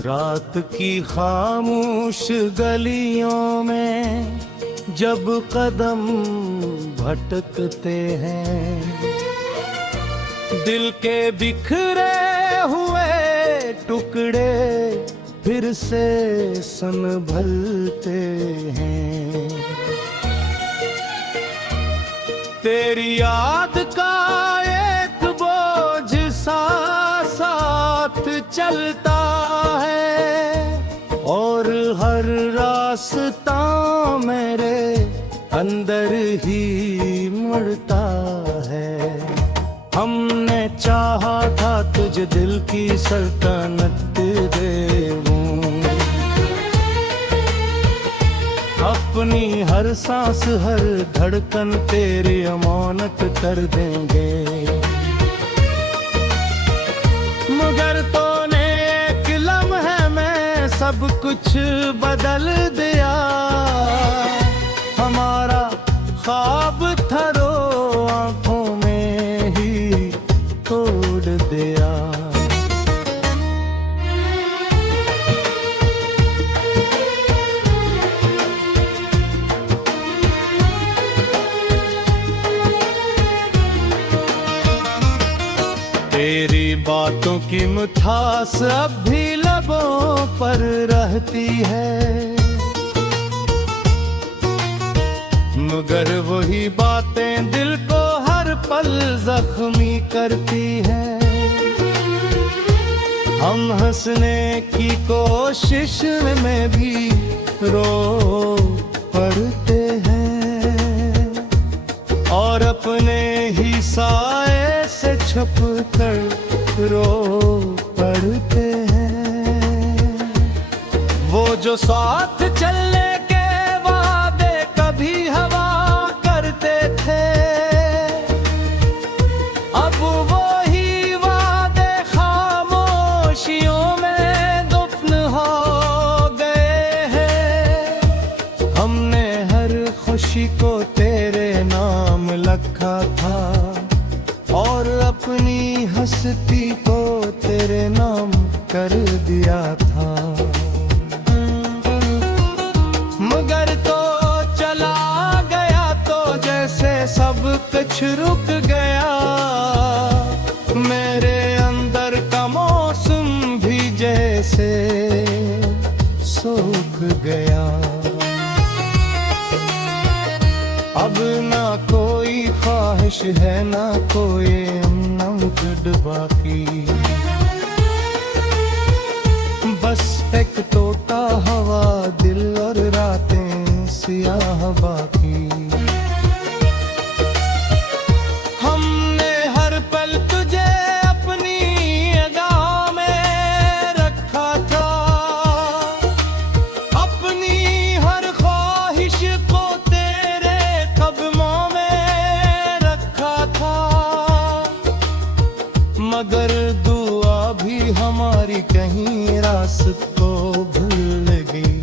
रात की खामोश गलियों में जब कदम भटकते हैं, दिल के बिखरे हुए टुकड़े फिर से संभलते हैं। तेरी याद का एक बोझ सा साथ चलता है और हर रास्ता मेरे अंदर ही मुड़ता है। हमने चाहा था तुझे दिल की सल्तनत देऊं, अपनी हर सांस हर धड़कन तेरी अमानत कर देंगे। मगर तूने एक लम्हे में सब कुछ बदल दिया, हमारा ख्वाब था रो आंखों में ही तोड़ दिया। तेरी बातों की मिठास अब भी लबों पर रहती है, मगर वही बातें दिल को हर पल जख्मी करती हैं। हम हंसने की कोशिश में भी रो पड़ते हैं और अपने ही साए से छुप कर रो पड़ते हैं। वो जो साथ चलने के वादे कभी हवा करते थे, अब वो ही वादे खामोशियों में दफन हो गए हैं। हमने हर खुशी को तेरे नाम लिखा था और अपनी हस्ती को तेरे नाम कर दिया था। मगर तो चला गया तो जैसे सब कुछ रुक गया, मेरे अंदर का मौसम भी जैसे सूख गया। अब ना कोई ख्वाहिश है ना कोई नमक बाकी, बस एक टोटा हवा दिल और रातें सियाह बाकी। हमने हर पल तुझे अपनी अदा में रखा था, अपनी हर ख्वाहिश को तेरे कदमों में रखा था। मगर दुआ भी हमारी कहीं रास्ते भूल गई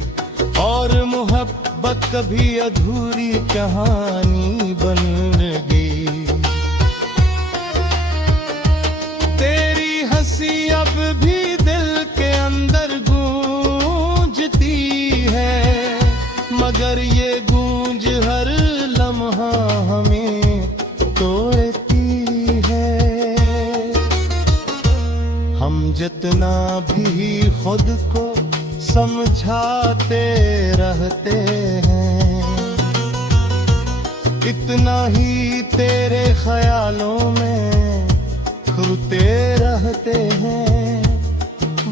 और मोहब्बत कभी अधूरी कहानी बन गई। तेरी हंसी अब भी दिल के अंदर गूंजती है, मगर ये गूंज हर लम्हा हमें तोड़ती है। हम जितना भी खुद को समझाते रहते हैं, इतना ही तेरे ख्यालों में खोते रहते हैं।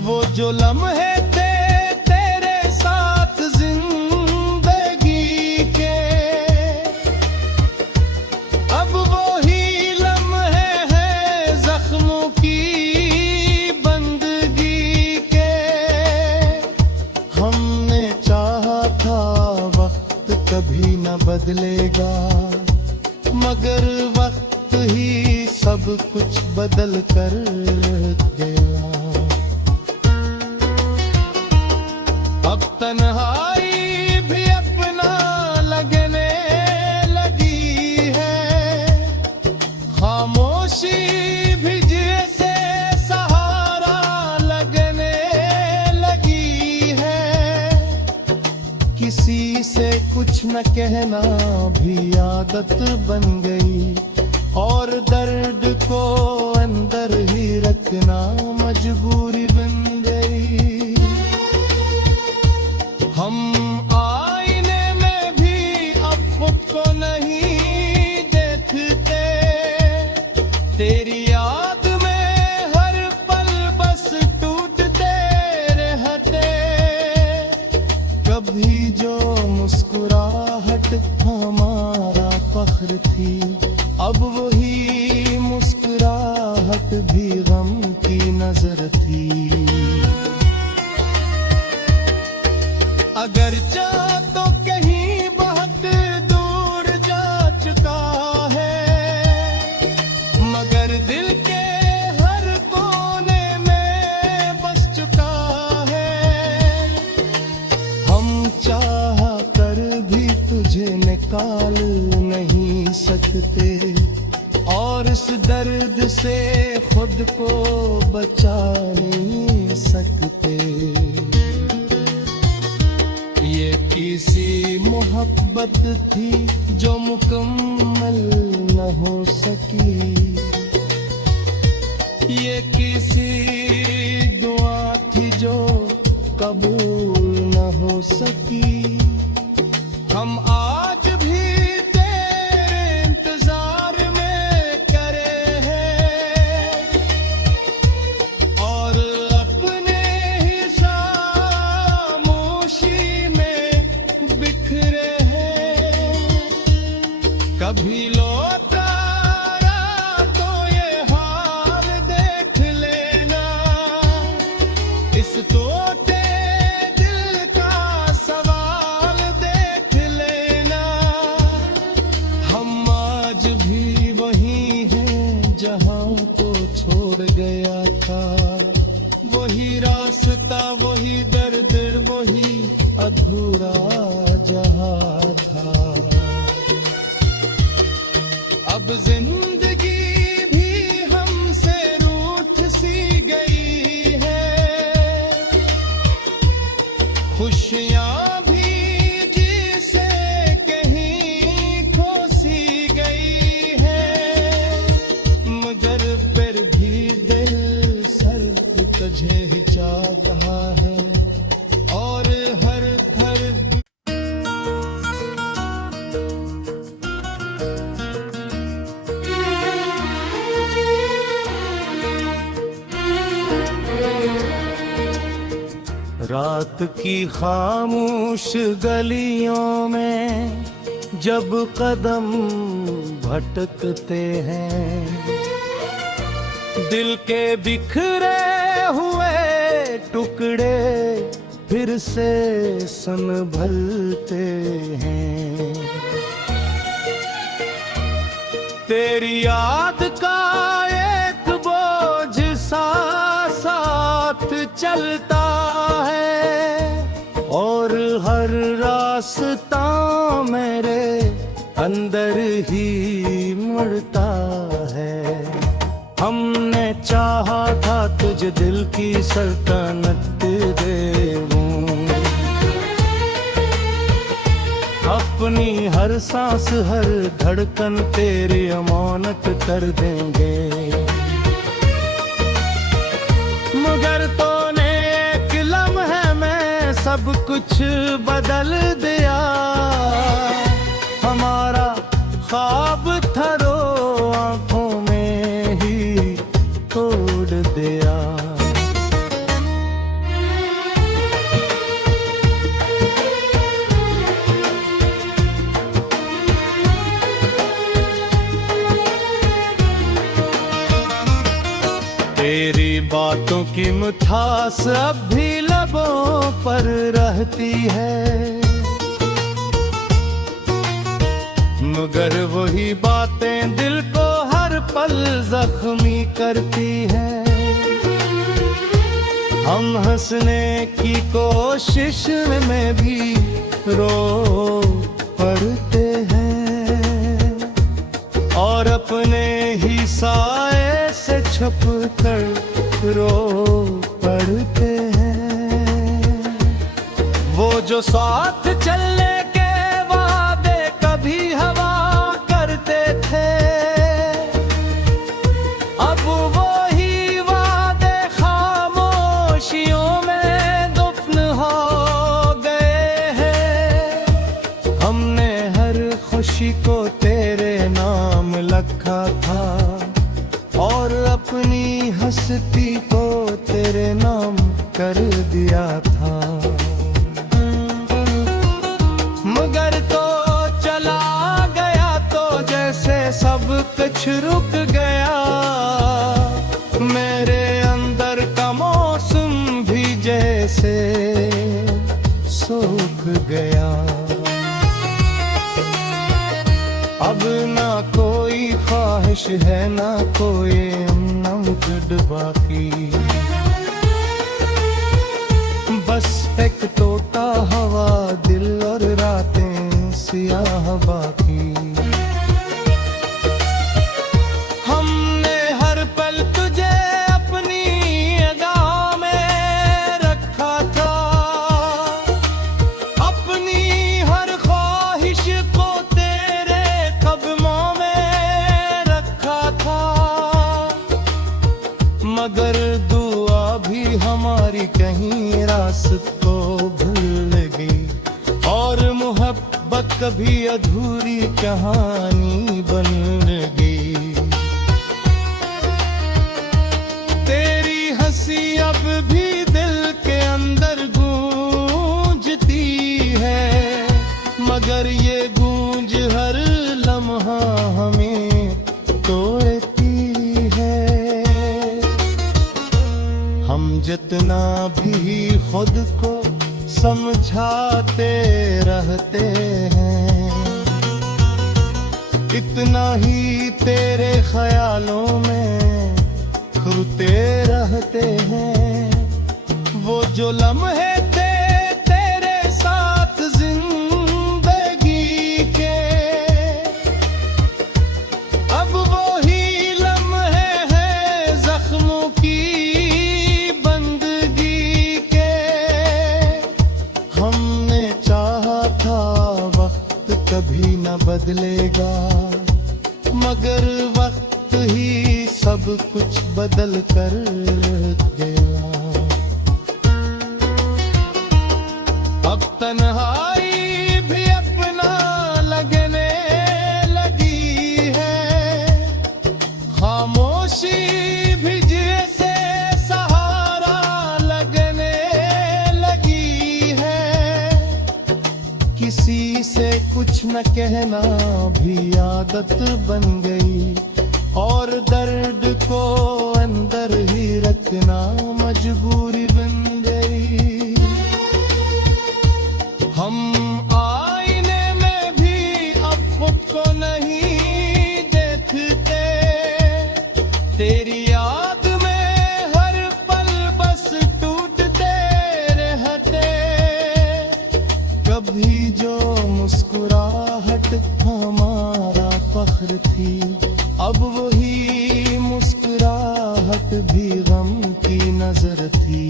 वो जो लम्हे थे तेरे साथ जिंदगी के, अब वो ही लम्हे हैं जख्मों की बंदगी के। हमने चाहा था वक्त कभी न बदलेगा, मगर वक्त ही सब कुछ बदल कर गया। अब तन्हाई भी अपना लगने लगी है, खामोशी भी जैसे सहारा लगने लगी। किसी से कुछ न कहना भी आदत बन गई, और दर्द को अंदर ही रखना मजबूरी बन गई। हम आईने में भी अब खुद को नहीं देखते, तेरी याद में हर पल बस टूटते रहते। कभी जो मुस्कुराहट हमारा फख्र थी, अब वही मुस्कुराहट भी गम की नजर थी। अगर चाह तो कहीं बहुत दूर जा चुका है, मगर दिल के हर कोने में बस चुका है। हम चाह कर भी तुझे निकाल नहीं सकते, और इस दर्द से खुद को बचा नहीं सकते। ये किसी मोहब्बत थी जो मुकम्मल न हो सकी, ये किसी दुआ थी जो कबूल न हो सकी। हम आज भी तेरे इंतजार में करे हैं, और अपने ही खामोशी में बिखरे हैं। कभी लौटा तो ये हाल देख लेना, इस तोते दिल का सवाल देख लेना। हम आज भी वही हैं जहाँ को छोड़ गया था, वही रास्ता, वही दर्द, वही अधूरा जहाँ था। अब जिंदगी भी हमसे रूठ सी गई है, खुशियाँ भी जिसे कहीं खो सी गई है। मगर फिर भी दिल सर्द तुझे चाहता है, और हर हर रात की खामोश गलियों में जब कदम भटकते हैं, दिल के बिखरे हुए टुकड़े फिर से संभलते हैं। तेरी याद का एक बोझ सा साथ चलता है, और हर रास्ता मेरे अंदर ही मुड़ता है। हमने चाहा था तुझे दिल की सल्तनत देऊं, अपनी हर सांस हर धड़कन तेरी अमानत कर देंगे। मगर तूने एक लम्हे में सब कुछ बदल दिया, हमारा ख्वाब था रो आंखों में ही तोड़ दिया। तेरी बातों की मिठास अब भी लबों पर रहती है, मगर वही बातें दिल को हर पल जख्मी करती हैं। हम हंसने की कोशिश में भी रो पड़ते हैं, और अपने ही साए से छुप कर रो पड़ते हैं। वो जो साथ चलने के वादे कभी हवा करते थे, अब वही वादे खामोशियों में दफन हो गए हैं। हमने हर खुशी को तेरे नाम लिखा था और अपनी हस्ती को तेरे नाम कर दिया था, मगर तो चला गया तो जैसे सब कुछ रुक गया। मेरे अंदर का मौसम भी जैसे सूख गया। अब ना कोई ख्वाहिश है ना कोई नमक बाकी, बस एक टोटा हवा दिल और रातें सियाह बाकी। हमने हर पल तुझे अपनी अदा में रखा था, अपनी हर ख्वाहिश को तेरे कदमों में रखा था, मगर दुआ भी हमारी कहीं रास्ते भूल गई और मोहब्बत कभी अधूरी कहानी बन गई। तेरी हंसी अब भी दिल के अंदर गूंजती है, मगर ये गूंज हर लम्हा हमें तोड़ती है। हम जितना भी खुद को समझाते रहते हैं, इतना ही तेरे ख्यालों में खोते रहते हैं। वो जो लम्हे थे तेरे साथ जिंदगी के, अब वो ही लम्हे हैं जख्मों की बंदगी के। हमने चाहा था वक्त कभी न बदलेगा, मगर वक्त ही सब कुछ बदल कर गया। अब तन्हाई भी अपना लगने लगी है, खामोशी भी जैसे सहारा लगने लगी है। किसी से कुछ न कहना भी आदत बन गई और दर्द को अंदर ही रखना मजबूरी बन गई। हम आईने में भी अब खुद को नहीं देखते, तेरी याद में हर पल बस टूटते रहते। कभी जो मुस्कुराहट हमारा फख्र थी, अब वही मुस्कुराहट भी गम की नजर थी।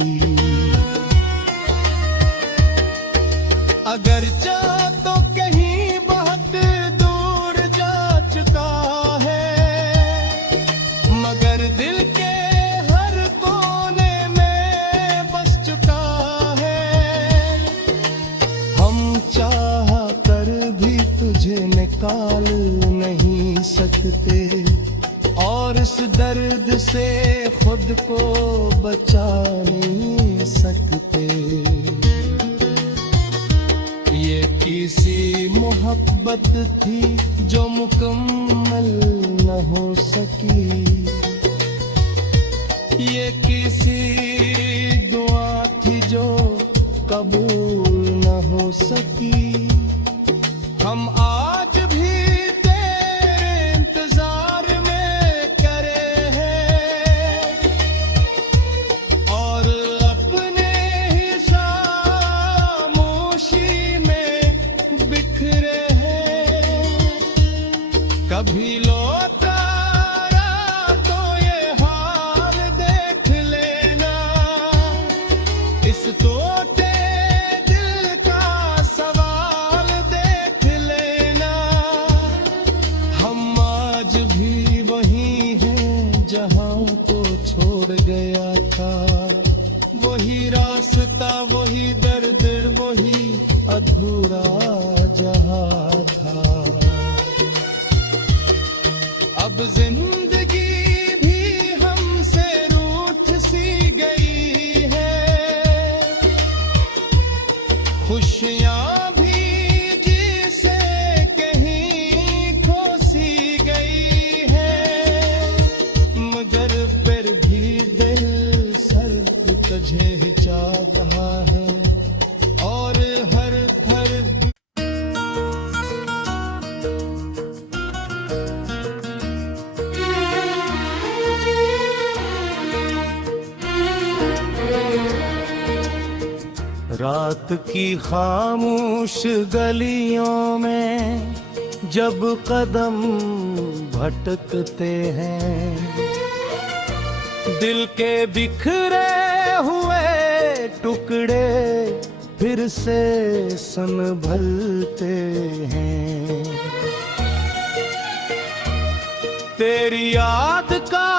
अगर चाह तो कहीं बहुत दूर जा चुका है, मगर दिल के हर कोने में बस चुका है। हम चाह कर भी तुझे निकाल नहीं सकते और इस दर्द से खुद को बचा नहीं सकते। ये किसी मोहब्बत थी जो मुकम्मल न हो सकी, ये किसी दुआ थी जो कबूल न हो सकी। हम आज भी तेरे इंतजार में करे हैं और अपने ही खामोशी में बिखरे हैं। कभी लौटा तो ये हाल देख लेना, इस टूटे दिल का अधूरा जहां था। अब जिंदगी भी हमसे रूठ सी गई है, खुशियां भी जिसे कहीं खो सी गई है, मगर फिर भी दिल सर्द तुझे चाहता है और हर हर रात की खामोश गलियों में जब कदम भटकते हैं, दिल के बिखरे हुए टुकड़े फिर से संभलते हैं। तेरी याद का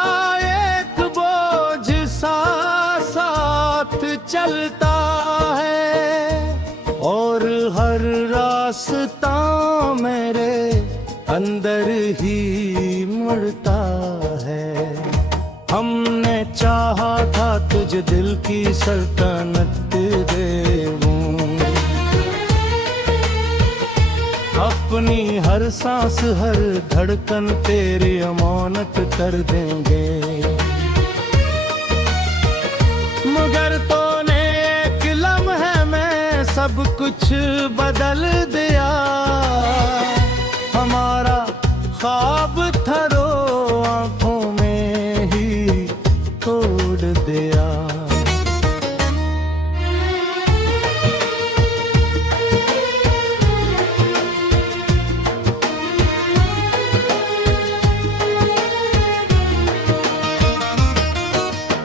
एक बोझ सा साथ चलता है और हर रास्ता मेरे अंदर ही मुड़ता है। हमने चाहा था तुझे दिल की सल्तनत देऊं, अपनी हर सांस हर धड़कन तेरी अमानत कर देंगे, मगर तूने एक लम्हे में सब कुछ बदल दिया। हमारा ख्वाब था रो आंखों में ही तोड़ दिया।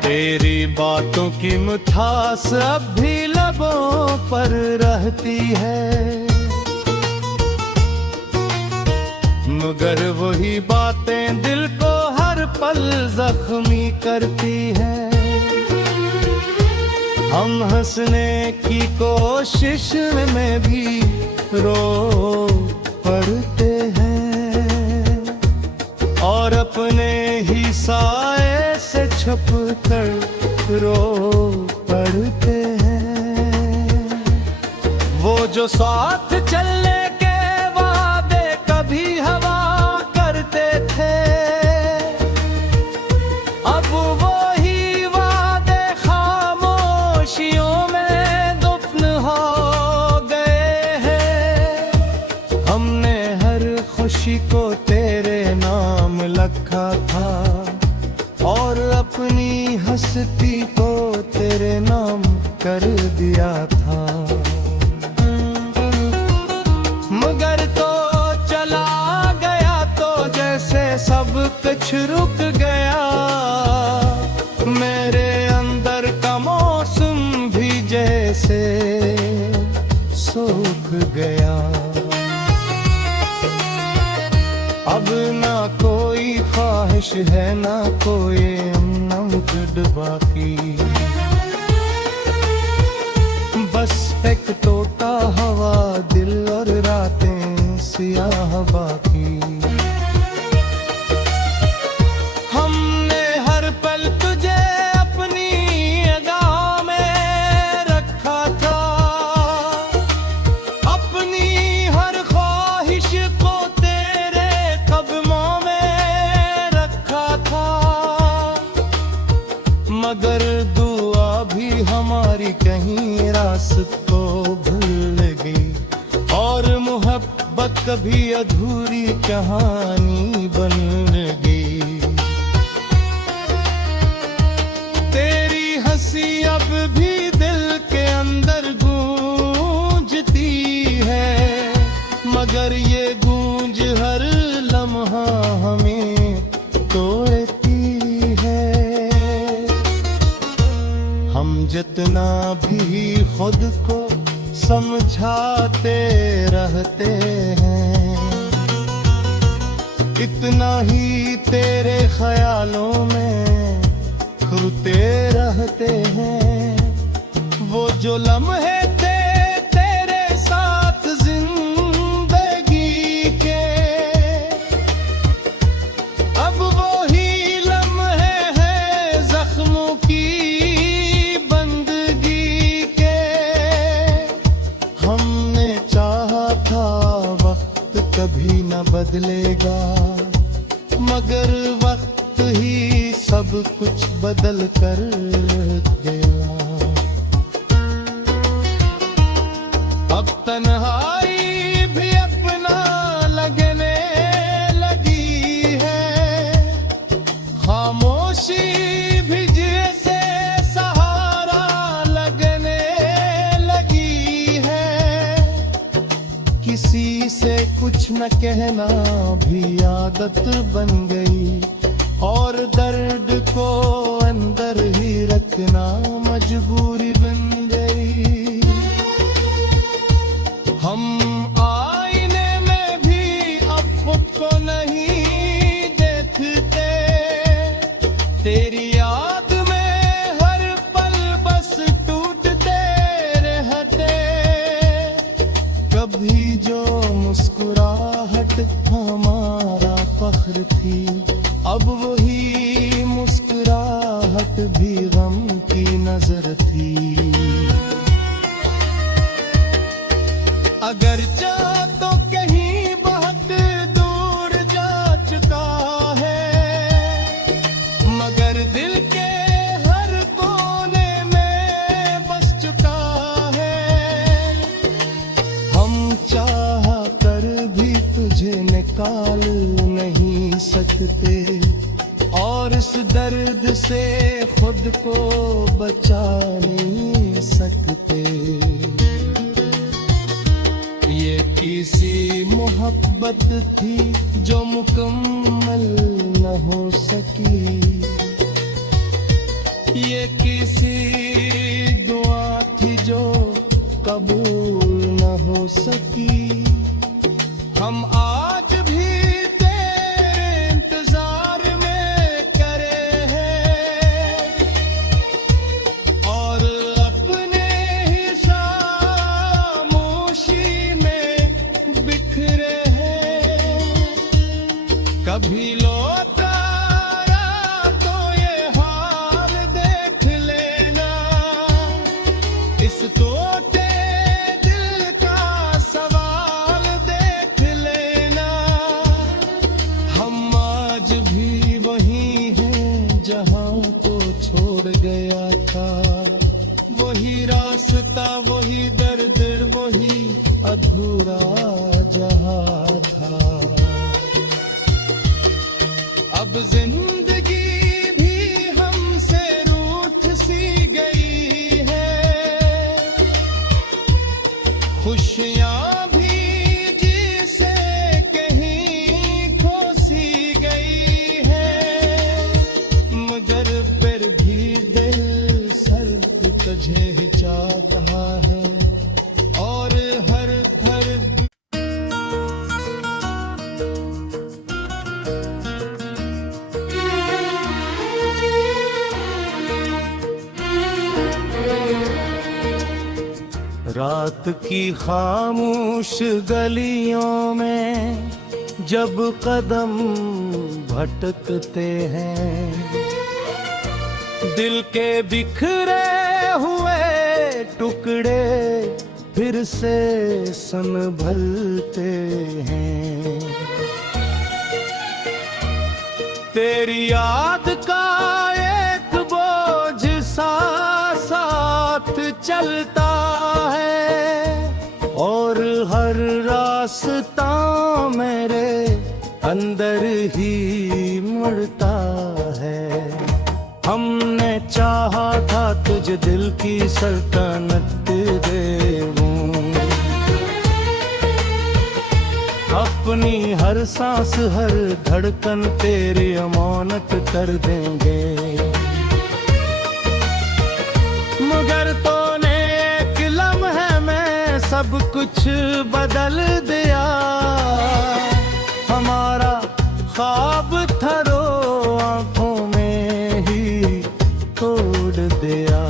तेरी बातों की मिठास अब भी लबों पर रहती है, मगर वही बातें दिल को हर पल जख्मी करती हैं। हम हंसने की कोशिश में भी रो पड़ते हैं और अपने ही साए से छुप कर रो पड़ते हैं। वो जो साथ चलने के वादे कभी हवा करते थे, अब वो ही वादे खामोशियों में दफन हो गए हैं। हमने हर खुशी को तेरे नाम लिखा था और अपनी हस्ती को तेरे नाम कर दिया था, मगर तो चला गया तो जैसे सब कुछ रुक गया। मेरे अंदर का मौसम भी जैसे सूख गया। अब ना कोई ख्वाहिश है ना कोई नमक बाकी, बस एक टोटा हवा दिल और रातें सियाह बाकी। हमने हर पल तुझे अपनी अदा में रखा था, अपनी हर ख्वाहिश को तेरे कदमों में रखा था, मगर दुआ भी हमारी कहीं रास्ते भूल गई और मोहब्बत कभी अधूरी कहानी बन गई। तेरी हंसी अब भी दिल के अंदर गूंजती है, मगर ये गूंज हर लम्हा हमें तोड़ती है। हम जितना भी खुद को समझाते रहते हैं, इतना ही तेरे ख्यालों में खोते रहते हैं। वो जो लम्हे थे तेरे साथ कभी न बदलेगा, मगर वक्त ही सब कुछ बदल कर गया। अब तन्हाई भी अपना लगने लगी है, खामोशी भी जैसे सहारा लगने लगी है। किसी से कुछ न कहना भी आदत बन गई, और दर्द को अंदर ही रखना मजबूरी बन गई। हम आईने में भी अब खुद को नहीं देखते, तेरी याद में हर पल बस टूटते रहते। कभी जो मुस्कुराहट हमारा फख्र थी, अब वही मुस्कुराहट भी गम की नजर थी। अगर चाह तो कहीं बहुत दूर जा चुका है, मगर दिल के हर कोने में बस चुका है। हम चाह कर भी तुझे निकाल नहीं सकते, और इस दर्द से खुद को बचा नहीं सकते। ये किसी मोहब्बत थी जो मुकम्मल न हो सकी, ये किसी दुआ थी जो कबूल न हो सकी। हम आज भी तेरे इंतजार में करे हैं, और अपने ही खामोशी में बिखरे हैं। कभी लौटा तो ये हाल देख लेना, इस टूटे दिल का सवाल देख लेना। हम आज भी वही हैं जहाँ को छोड़ गया था, वही रास्ता, वही दर्द, वही अधूरा जहाँ था। अब जिंदगी भी हमसे रूठ सी गई है, खुशियाँ भी जिसे कहीं खो सी गई है। मगर फिर भी दिल सर्द तुझे चाहता है, और हर हर रात की खामोश गलियों में जब कदम भटकते हैं, दिल के बिखरे हुए टुकड़े फिर से संभलते हैं। तेरी याद का एक बोझ सा साथ चलता है, और हर रास्ता मेरे अंदर ही मुड़ता है। हमने चाहा था तुझे दिल की सल्तनत देऊं, अपनी हर सांस हर धड़कन तेरी अमानत कर देंगे। मगर तूने एक लम्हे में सब कुछ बदल दिया, हमारा ख्वाब था रो आंखों में ही तोड़ दिया।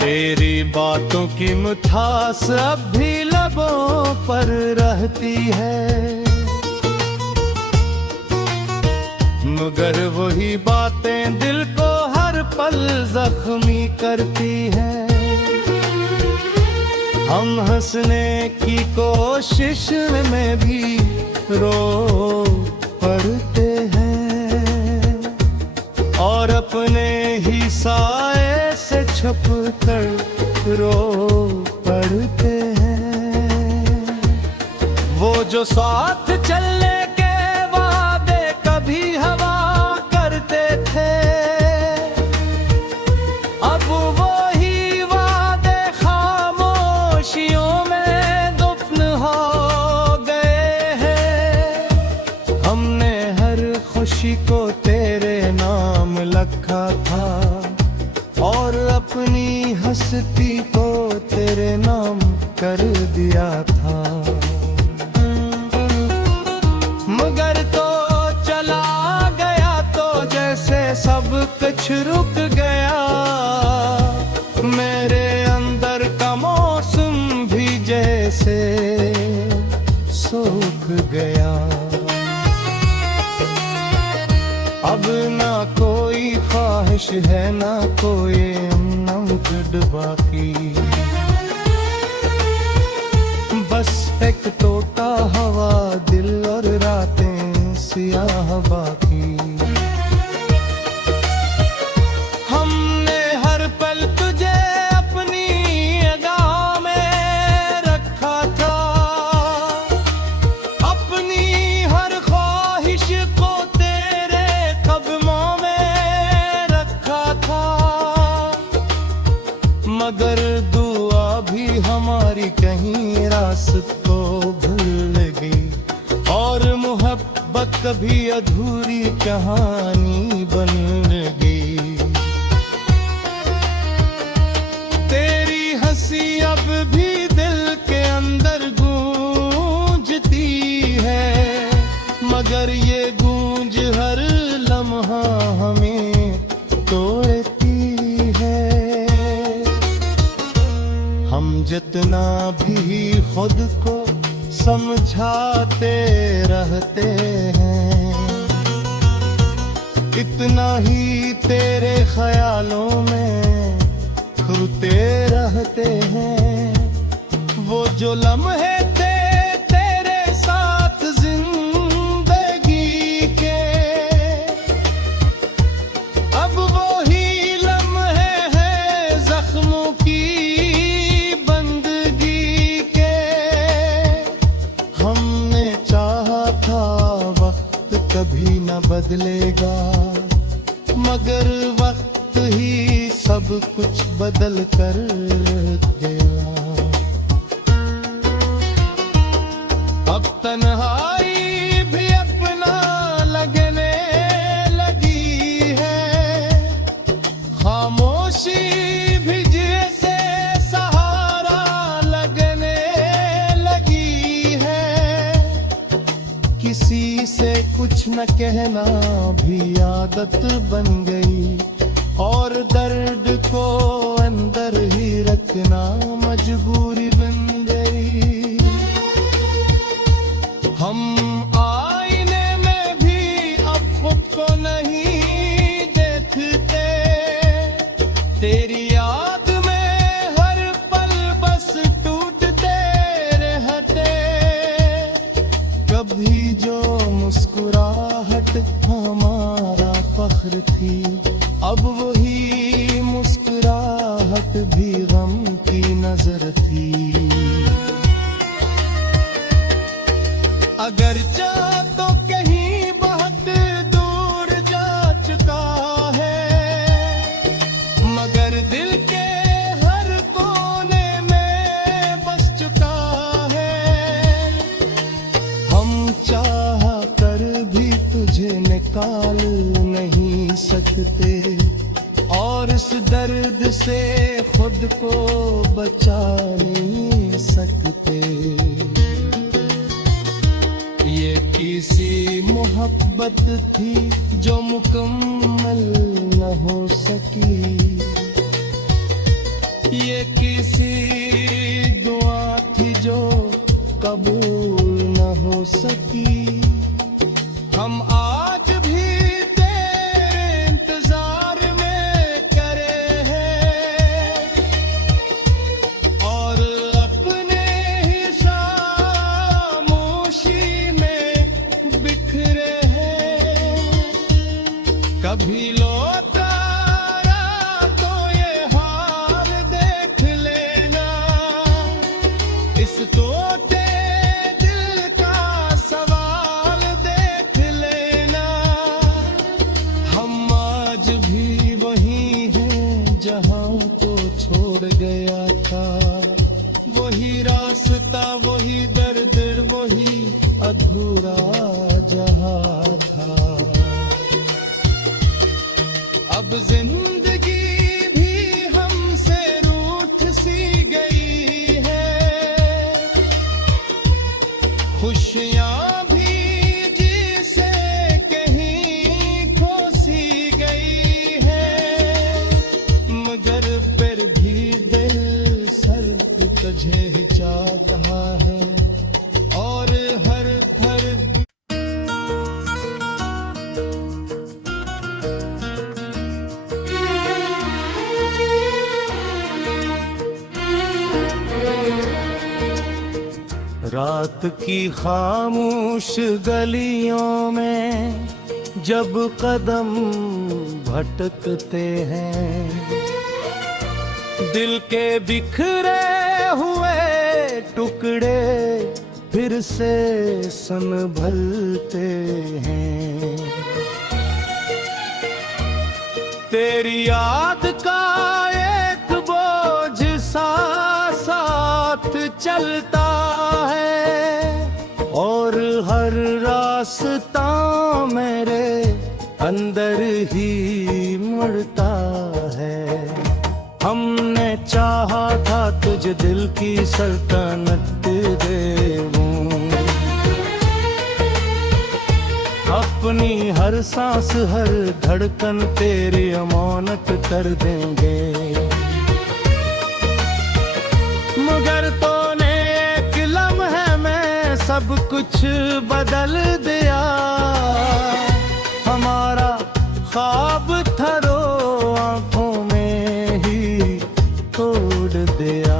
तेरी बातों की मिठास अब भी लबों पर रहती है, मगर वही बातें दिल को हर पल जख्मी करती हैं। हम हंसने की कोशिश में भी रो पड़ते हैं और अपने ही साए से छुप कर रो पड़ते हैं। वो जो साथ चलने के वादे कभी हवा करते थे, अब वो ही वादे खामोशियों में दफन हो गए हैं। हमने हर खुशी को तेरे नाम लिखा था और अपनी हस्ती को तेरे नाम कर दिया था। मगर तो चला गया तो जैसे सब कुछ रुक गया, मेरे अंदर का मौसम भी जैसे सूख गया। अब ना कोई ख्वाहिश है ना कोई नमक बाकी, बस एक टोटा हवा दिल और रातें सियाह बाकी। हमने हर पल तुझे अपनी अदा में रखा था, अपनी हर ख्वाहिश को तेरे कदमों में रखा था। मगर दुआ भी हमारी कहीं रास्ते भूल गई और मोहब्बत कभी अधूरी कहानी बन गई। तेरी हंसी अब भी दिल के अंदर गूंजती है, मगर ये गूंज हर लम्हा हमें तोड़ती है। हम जितना भी खुद को समझाते रहते हैं, इतना ही तेरे ख्यालों में खोते रहते हैं। वो जो लम्हे थे तेरे साथ जिंदगी के, अब वो ही लम्हे हैं जख्मों की बंदगी के। हमने चाहा था वक्त कभी न बदलेगा, मगर वक्त ही सब कुछ बदल कर गया। अब तन्हाई भी अपना लगने लगी है, खामोशी भी जैसे सहारा लगने लगी है। किसी से कुछ न कहना भी आदत बन गई और दर्द को अंदर ही रखना मजबूरी बन गई। हम आईने में भी अब खुद को नहीं देखते, तेरी याद में हर पल बस टूटते रहते। कभी जो मुस्कुराहट हमारा फख्र थी, अब वही मुस्कुराहट भी गम की नजर थी। अगर चाह तो कहीं बहुत दूर जा चुका है, मगर दिल के हर कोने में बस चुका है। हम चाह कर भी तुझे निकाल नहीं सकते और इस दर्द से खुद को बचा नहीं सकते। ये किसी मोहब्बत थी जो मुकम्मल न हो सकी, ये किसी दुआ थी जो कबूल न हो सकी। हम आज भी कभी लौटा तो ये हार देख लेना, इस टूटे दिल का सवाल देख लेना। हम आज भी वही हैं जहाँ को छोड़ गया था, वही रास्ता वही दर्द वही अधूरा जहाँ था। अब जिंदगी भी हमसे रूठ सी गई है, खुशियाँ भी जिसे कहीं खो सी गई है, मगर फिर भी दिल सर तुझे चाहता है और हर हर रात की खामोश गलियों में जब कदम भटकते हैं, दिल के बिखरे हुए टुकड़े फिर से संभलते हैं। तेरी याद का एक बोझ सा साथ चलता है और हर रास्ता मेरे अंदर ही मुड़ता है। हमने चाहा था तुझे दिल की सल्तनत देऊं, अपनी हर सांस हर धड़कन तेरी अमानत कर देंगे, मगर तूने एक लम्हे में सब कुछ बदल दिया। हमारा ख्वाब था रो आंखों में ही तोड़ दिया।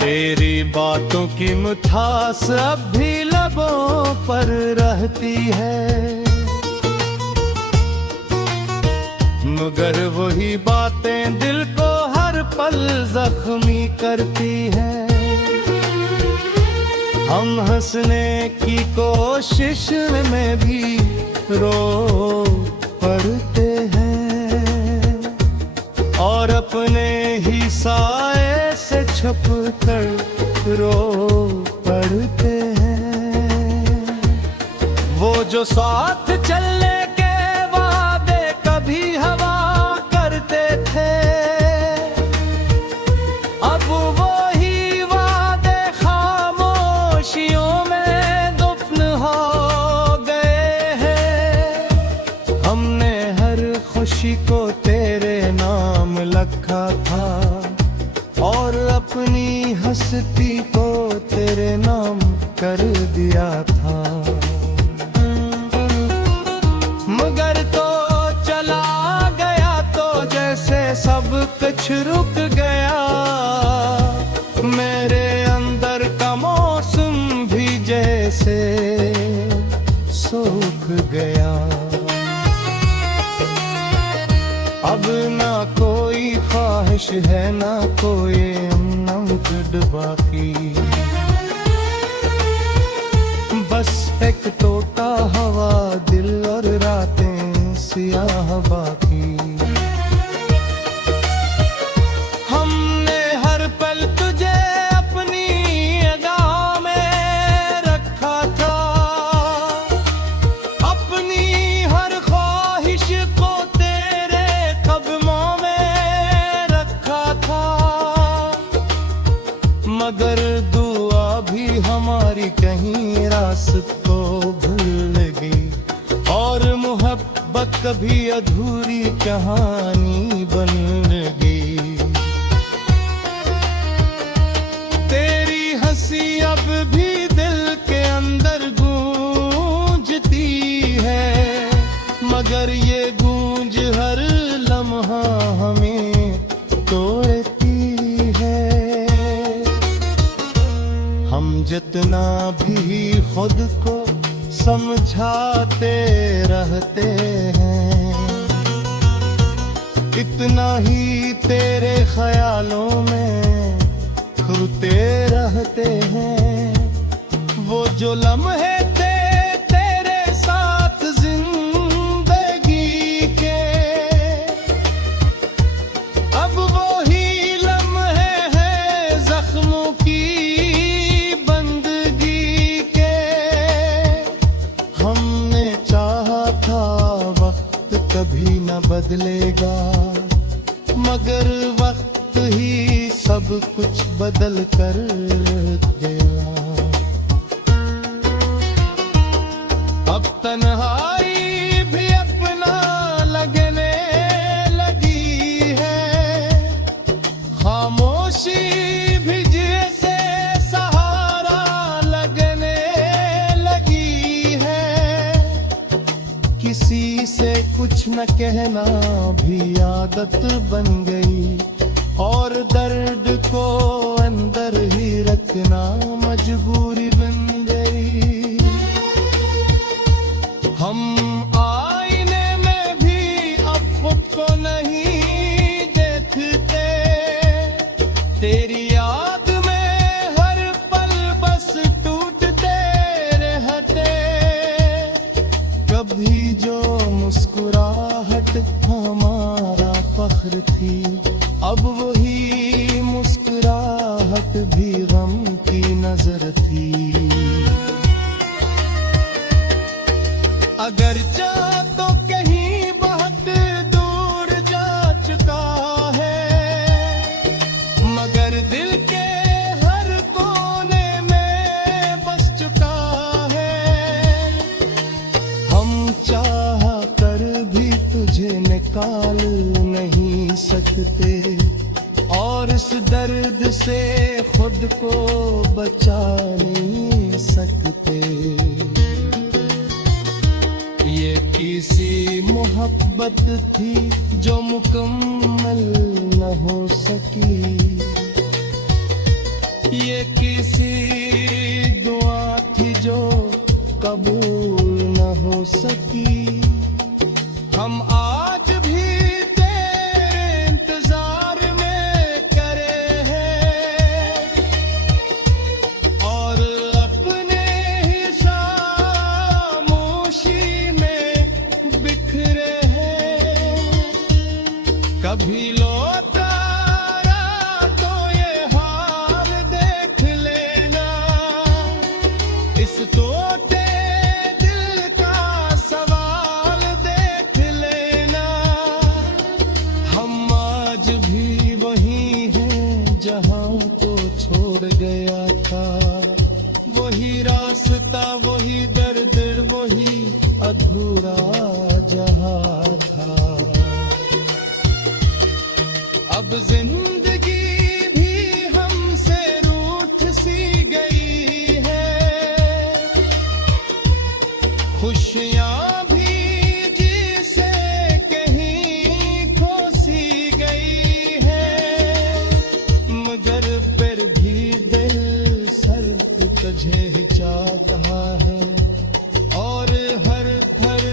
तेरी बातों की मिठास अब भी लबों पर रहती है, मगर वही बातें दिल को हर पल जख्मी करती हैं। हम हंसने की कोशिश में भी रो पड़ते हैं और अपने ही साए से छुप कर रो पड़ते हैं। वो जो साथ चलने के वादे कभी हवा करते थे, अब वो ही वादे खामोशियों में दफन हो गए हैं। हमने हर खुशी को तेरे नाम लिखा था और अपनी हस्ती को तेरे नाम कर दिया था, मगर तो चला गया तो जैसे सब कुछ रुक गया। मेरे अंदर का मौसम भी जैसे सूख गया। अब ना कोई ख्वाहिश है ना कोई नमक बाकी, बस एक टोटा हवा दिल और रातें सियाह बाकी। हमने हर पल तुझे अपनी अदा में रखा था, अपनी हर ख्वाहिश को तेरे कदमों में रखा था, मगर दुआ भी हमारी कहीं रास्ते भूल गई और मोहब्बत कभी अधूरी कहानी बन गई। तेरी हंसी अब भी दिल के अंदर गूंजती है, मगर ये गूंज हर लम्हा जितना भी खुद को समझाते रहते हैं, इतना ही तेरे ख्यालों में घुरते रहते हैं। वो जो लम्हे थे तेरे साथ जिंदगी के, अब वो ही लम्हे हैं जख्मों की बंदगी के। हमने चाहा था वक्त कभी न बदलेगा, मगर वक्त ही सब कुछ बदल कर गया। अब तन्हाई भी अपना लगने लगी है, खामोशी भी जैसे सहारा लगने लगी है। किसी से कुछ न कहना भी आदत बन गई, और दर्द को अंदर ही रखना मजबूरी बन गई। हम आईने में भी अब खुद को नहीं देखते, तेरी याद में हर पल बस टूटते रहते। कभी जो मुस्कुराहट हमारा फख्र थी, अब वही मुस्कुराहट भी गम की नजर थी। अगर चाह तो कहीं बहुत दूर जा चुका है, मगर दिल के हर कोने में बस चुका है। हम चाह कर भी तुझे निकाल नहीं सकते, और इस दर्द से खुद को बचा नहीं सकते। ये किसी मोहब्बत थी जो मुकम्मल न हो सकी, ये किसी दुआ थी जो कबूल न हो सकी। हम आज भी तेरे इंतजार में करे हैं, और अपने ही खामोशी में बिखरे हैं। कभी लौटा तो ये हाल देख लेना, इस टूटे दिल का सवाल देख लेना। हम आज भी वही हैं जहां को छोड़ गया था, वही रास्ता वही दर्द वही अधूरा जहां था। अब जिंदगी भी हमसे रूठ सी गई है, खुशियां भी जिसे कहीं खो सी गई है। मगर फिर भी दिल सर्द तुझे चाहता है, और हर हर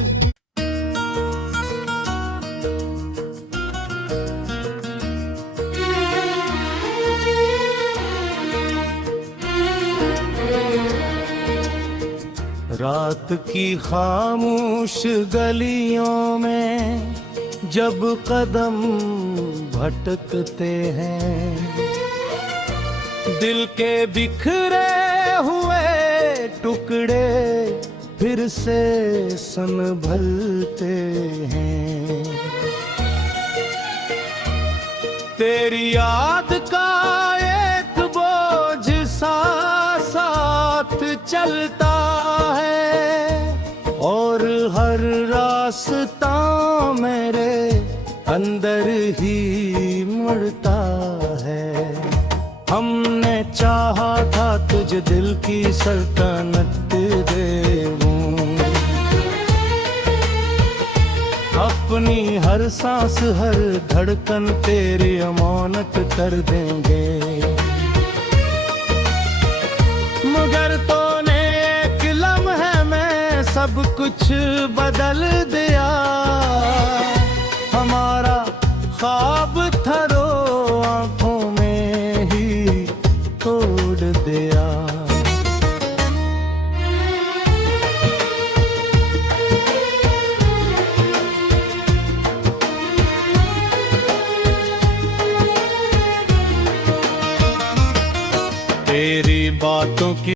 रात की खामोश गलियों में जब कदम भटकते हैं, दिल के बिखरे हुए टुकड़े फिर से संभलते हैं। तेरी याद का एक बोझ सा साथ चलता है, और हर रास्ता मेरे अंदर ही मुड़ता है। हमने चाहा था तुझे दिल की सल्तनत देऊं, अपनी हर सांस हर धड़कन तेरी अमानत कर देंगे। मगर सब कुछ बदल दिया। हमारा ख्वाब था रो आंखों में ही तोड़ दिया। तेरी बातों की